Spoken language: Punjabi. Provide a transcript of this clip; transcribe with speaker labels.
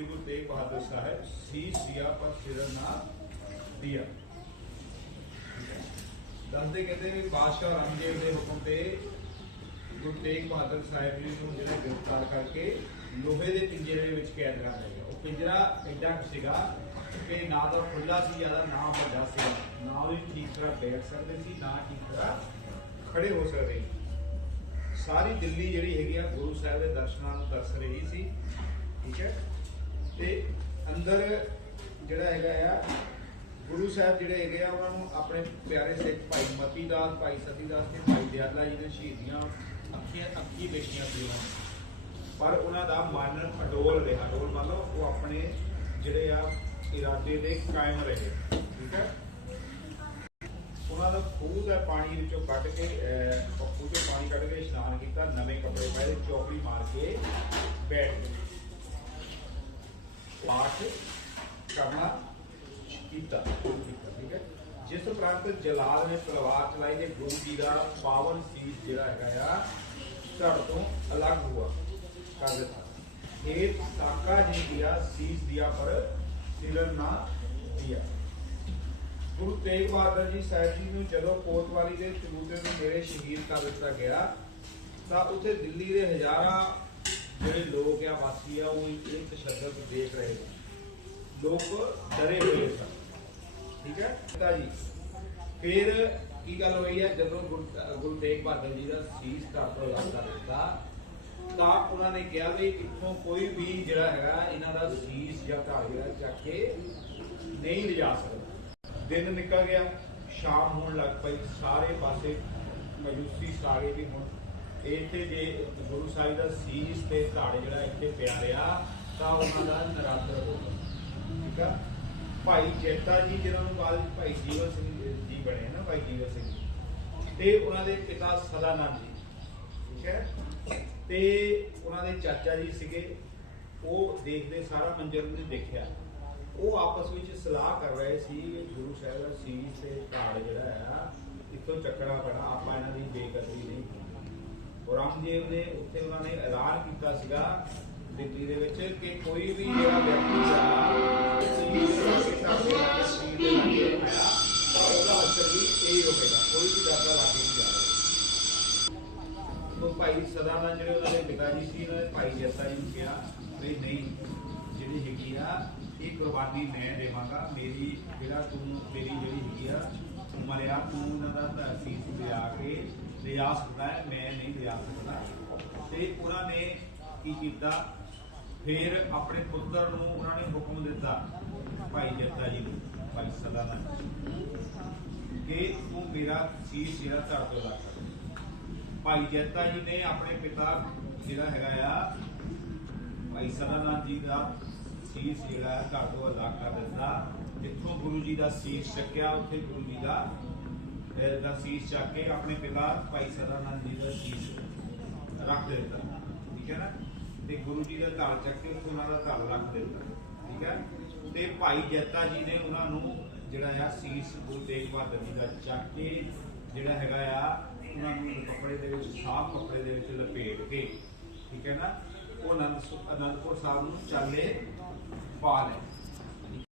Speaker 1: ਸ੍ਰੀ ਗੁਰੂ ਤੇਗ ਬਹਾਦਰ ਸਾਹਿਬ ਸੀਸ ਦਿਆ ਪਰ ਸਿਰਨ ਨਾ ਦਿਆ। ਦੱਸਦੇ ਕਹਿੰਦੇ ਵੀ ਬਾਦਸ਼ਾਹ ਔਰੰਗਜ਼ੇਬ ਦੇ ਹੁਕਮ ਤੇ ਗੁਰੂ ਤੇਗ ਬਹਾਦਰ ਸਾਹਿਬ ਜੀ ਨੂੰ ਜਿਹੜਾ ਗ੍ਰਿਫਤਾਰ ਕਰਕੇ ਲੋਹੇ ਦੇ ਪਿੰਜਰੇ ਦੇ ਵਿੱਚ ਕੈਦ ਕਰ ਲਿਆ ਉਹ ਪਿੰਜਰਾ ਐਡਾ ਕੁ ਸੀਗਾ ਕਿ ਨਾ ਤਾਂ ਖੁੱਲਾ ਸੀ ਜ਼ਿਆਦਾ ਨਾ ਵੱਡਾ ਸੀ। ਨਾ ਉਹ ਠੀਕ ਤਰ੍ਹਾਂ ਬੈਠ ਸਕਦੇ ਸੀ, ਨਾ ਠੀਕ ਤਰ੍ਹਾਂ ਖੜੇ ਹੋ ਸਕਦੇ। ਸਾਰੀ ਦਿੱਲੀ ਜਿਹੜੀ ਹੈਗੀ ਆ, ਗੁਰੂ ਸਾਹਿਬ ਦੇ ਦਰਸ਼ਨਾਂ ਨੂੰ ਤਰਸ ਰਹੀ ਸੀ। ਠੀਕ ਹੈ? ਤੇ ਅੰਦਰ ਜਿਹੜਾ ਹੈਗਾ ਆ, ਗੁਰੂ ਸਾਹਿਬ ਜਿਹੜੇ ਹੈਗੇ ਆ, ਉਹਨਾਂ ਨੂੰ ਆਪਣੇ ਪਿਆਰੇ ਸਿੱਖ ਭਾਈ ਮਤੀ ਦਾਸ, ਭਾਈ ਸਤੀ ਦਾਸ ਤੇ ਭਾਈ ਦਿਆਲਾ ਜੀ ਨੇ ਸ਼ਹੀਦੀਆਂ ਅੱਖੀਆਂ, ਅੱਖੀ ਵੇਖੀਆਂ ਸੀ ਪਰ ਉਹਨਾਂ ਦਾ ਮਨ ਅਡੋਲ ਰਿਹਾ। ਅਡੋਲ ਮਤਲਬ ਉਹ ਆਪਣੇ ਜਿਹੜੇ ਆ ਇਰਾਦੇ ਦੇ ਕਾਇਮ ਰਹੇ। ਠੀਕ ਹੈ? ਉਹਨਾਂ ਦਾ ਖੂਹ ਦਾ ਪਾਣੀ ਵਿੱਚੋਂ ਕੱਢ ਕੇ ਖੂਹ ਚੋਂ ਪਾਣੀ ਕੱਢ ਕੇ ਇਸ਼ਨਾਨ ਕੀਤਾ, ਨਵੇਂ ਕੱਪੜੇ ਪਾਏ, ਚੌਕੜੀ ਮਾਰ ਕੇ ਬੈਠ ਗਏ। ਪਾਠ ਕਰਨਾ ਕੀਤਾ ਠੀਕ ਹੈ ਜਿਸ ਉਪਰੰਤ ਜਲਾਲ ਨੇ ਤਲਵਾਰ ਚਲਾਈ ਤੇ ਗੁਰੂ ਜੀ ਦਾ ਪਾਵਨ ਸੀਸ ਜਿਹੜਾ ਹੈਗਾ ਆ ਧੜ ਤੋਂ ਅਲੱਗ ਹੁਆ ਕਰ ਦਿੱਤਾ ਇਹ ਸਾਕਾ ਜੀ ਦਿਆ ਸੀਸ ਦਿਆ ਪਰ ਸਿਰਨ ਨਾ ਦਿਆ ਗੁਰੂ ਤੇਗ ਬਹਾਦਰ ਜੀ ਸਾਹਿਬ ਜੀ ਨੂੰ ਜਦੋਂ ਕੋਤਵਾਲੀ ਦੇ ਚਬੂਤੇ ਨੂੰ ਨੇੜੇ ਸ਼ਹੀਦ ਕਰ ਦਿੱਤਾ ਗਿਆ ਤਾਂ ਉੱਥੇ ਦਿੱਲੀ ਦੇ ਹਜ਼ਾਰਾਂ ਜਿਹੜੇ ਲੋਕ ਆ ਵਾਸੀ ਆ, ਉਹ ਇਹ ਤਸ਼ੱਦਦ ਦੇਖ ਰਹੇ ਨੇ। ਲੋਕ ਡਰੇ ਹੋਏ ਸਨ। ਠੀਕ ਹੈ? ਤਾਂ ਜੀ, ਫਿਰ ਕੀ ਗੱਲ ਹੋਈ ਹੈ? ਜਦੋਂ ਗੁਰੂ ਤੇਗ ਬਹਾਦਰ ਜੀ ਦਾ ਸੀਸ ਧੜ ਤੋਂ ਅਲੱਗ ਦਿੱਤਾ, ਤਾਂ ਉਹਨਾਂ ਨੇ ਕਿਹਾ ਵੀ ਇੱਥੋਂ ਕੋਈ ਵੀ ਜਿਹੜਾ ਹੈਗਾ, ਇਹਨਾਂ ਦਾ ਸੀਸ ਜਾਂ ਧੜ ਜਿਹੜਾ ਚੱਕ ਕੇ ਨਹੀਂ ਲਿਜਾ ਸਕਦਾ। ਦਿਨ ਨਿਕਲ ਗਿਆ, ਸ਼ਾਮ ਹੋਣ ਲੱਗ ਪਈ, ਸਾਰੇ ਪਾਸੇ ਮਯੂਸੀ ਸਾਰੇ ਵੀ ਹੁਣ ਇੱਥੇ ਜੇ ਗੁਰੂ ਸਾਹਿਬ ਦਾ ਸੀਸ ਤੇ ਧੜ ਜਿਹੜਾ ਇੱਥੇ ਪਿਆ ਰਿਹਾ, ਤਾਂ ਉਹਨਾਂ ਦਾ ਨਰਾਦਰ ਹੋ ਗਿਆ। ਠੀਕ ਆ? ਭਾਈ ਜੇਤਾ ਜੀ ਜਿਹਨਾਂ ਨੂੰ ਬਾਅਦ ਭਾਈ ਜੀਵਨ ਸਿੰਘ ਜੀ ਬਣੇ ਨਾ, ਭਾਈ ਜੀਵਨ ਸਿੰਘ ਤੇ ਉਹਨਾਂ ਦੇ ਪਿਤਾ ਸਦਾਨੰਦ ਜੀ। ਠੀਕ ਹੈ? ਤੇ ਉਹਨਾਂ ਦੇ ਚਾਚਾ ਜੀ ਸੀਗੇ। ਉਹ ਦੇਖਦੇ ਸਾਰਾ ਮੰਜ਼ਰ ਨੂੰ ਦੇਖਿਆ। ਉਹ ਆਪਸ ਵਿੱਚ ਸਲਾਹ ਕਰ ਰਹੇ ਸੀ ਕਿ ਗੁਰੂ ਸਾਹਿਬ ਦਾ ਸੀਸ ਤੇ ਢਾੜ ਜਿਹੜਾ ਆ, ਇੱਥੋਂ ਚੱਕਣਾ ਪੈਣਾ, ਆਪਾਂ ਇਹਨਾਂ ਦੀ ਬੇਕਦਰੀ ਨਹੀਂ ਔਰੰਗਜ਼ੇਬ ਨੇ ਉੱਥੇ ਉਹਨਾਂ ਨੇ ਐਲਾਨ ਕੀਤਾ ਸੀਗਾ ਦਿੱਲੀ ਦੇ ਵਿੱਚ ਕਿ ਕੋਈ ਵੀ ਜਿਹੜਾ ਵਿਅਕਤੀ ਆ ਸੀਸ ਦੇ ਢਾੜ ਦੇ ਨਾਲ ਸੀਸ ਦੇ ਲਾਗੇ ਆਇਆ ਤਾਂ ਉਹਦਾ ਅਸਰ ਵੀ ਇਹ ਹੋਵੇਗਾ ਕੋਈ ਵੀ ਡਰਦਾ ਲਾਗੇ ਨਹੀਂ ਜਾਵੇਗਾ ਉਹ ਭਾਈ ਸਦਾਨੰਦ ਜਿਹੜੇ ਉਹਨਾਂ ਦੇ ਪਿਤਾ ਜੀ ਸੀ, ਉਹਨਾਂ ਨੇ ਭਾਈ ਜੱਸਾ ਜੀ ਨੂੰ ਕਿਹਾ ਵੀ ਨਹੀਂ, ਜਿਹੜੀ ਹੈਗੀ ਆ, ਇਹ ਕੁਰਬਾਨੀ ਮੈਂ ਦੇਵਾਂਗਾ, ਮੇਰੀ ਜਿਹੜਾ ਤੂੰ, ਮੇਰੀ ਜਿਹੜੀ ਹੈਗੀ ਆ ਤੂੰ ਮਰਿਆ, ਤੂੰ ਉਹਨਾਂ ਦਾ ਧਰਤੀ ਲਿਆ ਕੇ ਲਿਆ ਸਕਦਾ ਮੈਂ ਨਹੀਂ ਲਿਆ ਸਕਦਾ ਤੇ ਉਹਨਾਂ ਨੇ ਕੀ ਕੀਤਾ? ਫਿਰ ਆਪਣੇ ਪੁੱਤਰ ਨੂੰ ਉਹਨਾਂ ਨੇ ਹੁਕਮ ਦਿੱਤਾ, ਭਾਈ ਜੱਸਾ ਜੀ ਨੂੰ, ਭਾਈ ਸਦਾਨੰਦ ਕਿ ਤੂੰ ਮੇਰਾ ਸੀਸ ਜਿਹੜਾ ਧੜ ਤੋਂ ਲੱਗ ਭਾਈ ਜੱਤਾ ਜੀ ਨੇ ਆਪਣੇ ਪਿਤਾ ਜਿਹੜਾ ਹੈਗਾ ਆ, ਭਾਈ ਸਦਾਨੰਦ ਜੀ ਦਾ ਸੀਸ ਜਿਹੜਾ ਹੈ ਘਰ ਤੋਂ ਅਲੱਗ ਕਰ ਦਿੱਤਾ। ਜਿੱਥੋਂ ਗੁਰੂ ਜੀ ਦਾ ਸੀਸ ਚੱਕਿਆ, ਉੱਥੇ ਗੁਰੂ ਜੀ ਦਾ ਦਾ ਸੀਸ ਚੱਕ ਕੇ ਆਪਣੇ ਪਿਤਾ ਭਾਈ ਸਦਾਨੰਦ ਜੀ ਦਾ ਸੀਸ ਰੱਖ ਦਿੱਤਾ, ਠੀਕ ਹੈ ਨਾ? ਤੇ ਗੁਰੂ ਜੀ ਦਾ ਧੜ ਚੱਕ ਕੇ ਉੱਥੇ ਉਹਨਾਂ ਦਾ ਧੜ ਰੱਖ ਦਿੱਤਾ, ਠੀਕ ਹੈ? ਤੇ ਭਾਈ ਜੈਤਾ ਜੀ ਨੇ ਉਹਨਾਂ ਨੂੰ ਜਿਹੜਾ ਆ ਸੀਸ ਗੁਰੂ ਤੇਗ ਬਹਾਦਰ ਜੀ ਦਾ ਚੱਕ ਕੇ ਜਿਹੜਾ ਹੈਗਾ ਆ, ਉਹਨਾਂ ਨੂੰ ਕੱਪੜੇ ਦੇ ਵਿੱਚ, ਸਾਫ਼ ਕੱਪੜੇ ਦੇ ਵਿੱਚ ਲਪੇਟ ਕੇ, ਠੀਕ ਹੈ ਨਾ? ਉਹ ਅਨੰਦ ਅਨੰਦਪੁਰ ਸਾਹਿਬ ਨੂੰ ਚਾਲੇ ਪਾ ਲਏ।